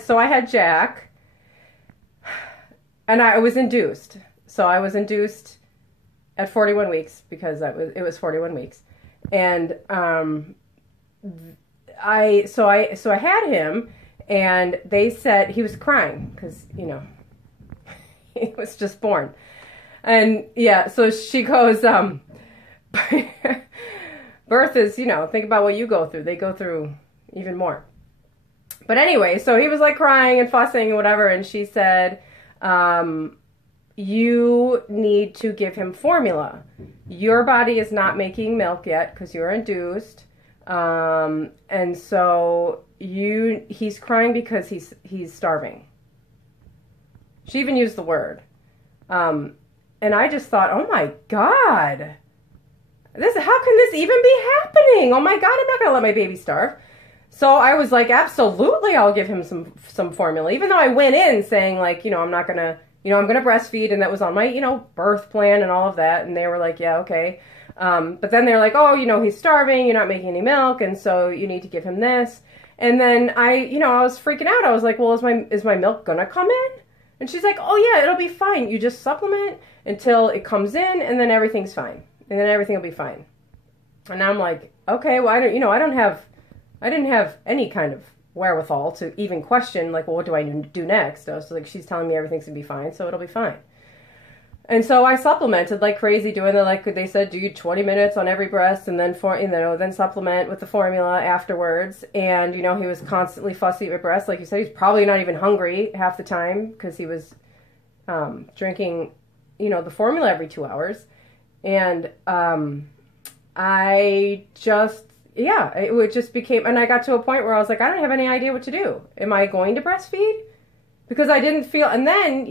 So I had Jack, and I was induced. So I was induced at 41 weeks because it was 41 weeks. And I had him, and they said he was crying because, he was just born. And yeah, so she goes, birth is, think about what you go through. They go through even more. But anyway, so he was like crying and fussing and whatever, and she said, you need to give him formula. Your body is not making milk yet because you're induced. And so he's crying because he's starving. She even used the word. And I just thought, oh my God, how can this even be happening? Oh my God, I'm not going to let my baby starve. So I was like, absolutely, I'll give him some formula, even though I went in saying like, I'm not going to, I'm going to breastfeed, and that was on my, birth plan and all of that. And they were like, yeah, okay. But then they're like, oh, he's starving, you're not making any milk, and so you need to give him this. And then I was freaking out. I was like, well, is my milk going to come in? And she's like, oh yeah, it'll be fine. You just supplement until it comes in, and then everything's fine. And then everything will be fine. And I'm like, okay, well, I didn't have any kind of wherewithal to even question, like, well, what do I do next? I was like, she's telling me everything's gonna be fine, so it'll be fine. And so I supplemented like crazy, doing they said, do 20 minutes on every breast, and then then supplement with the formula afterwards. And, he was constantly fussy with breast. Like you said, he's probably not even hungry half the time because he was drinking, the formula every 2 hours. And it just became, and I got to a point where I was like, I don't have any idea what to do. Am I going to breastfeed? Because I didn't feel, and then,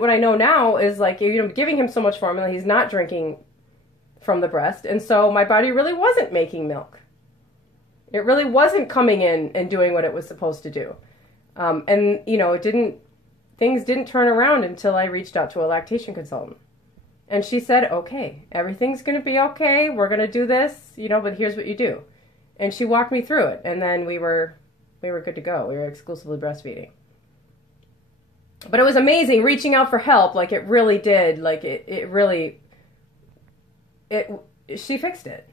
what I know now is like, giving him so much formula, he's not drinking from the breast. And so my body really wasn't making milk. It really wasn't coming in and doing what it was supposed to do. Things didn't turn around until I reached out to a lactation consultant. And she said, okay, everything's going to be okay. We're going to do this, but here's what you do. And she walked me through it. And then we were good to go. We were exclusively breastfeeding. But it was amazing reaching out for help. Like it really did. Like she fixed it.